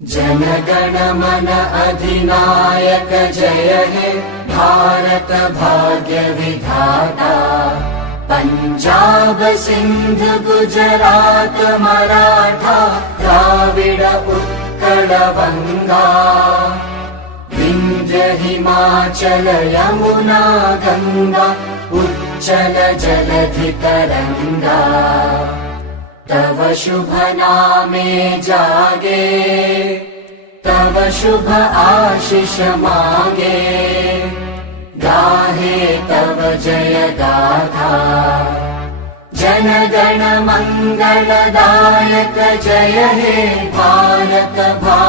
जनगण मन अधिनायक जय हे भारत भाग्य विधाता। पंजाब सिंध गुजरात मराठा द्राविड उत्कल बंगा। विंध्य हिमाचल यमुना गंगा उच्चल जलधि तरंगा। तव शुभ नामे जागे तव शुभ आशीष मागे। गाहे तव जय गाथा जनगण मंगलदायक जय हे भारत भाग्य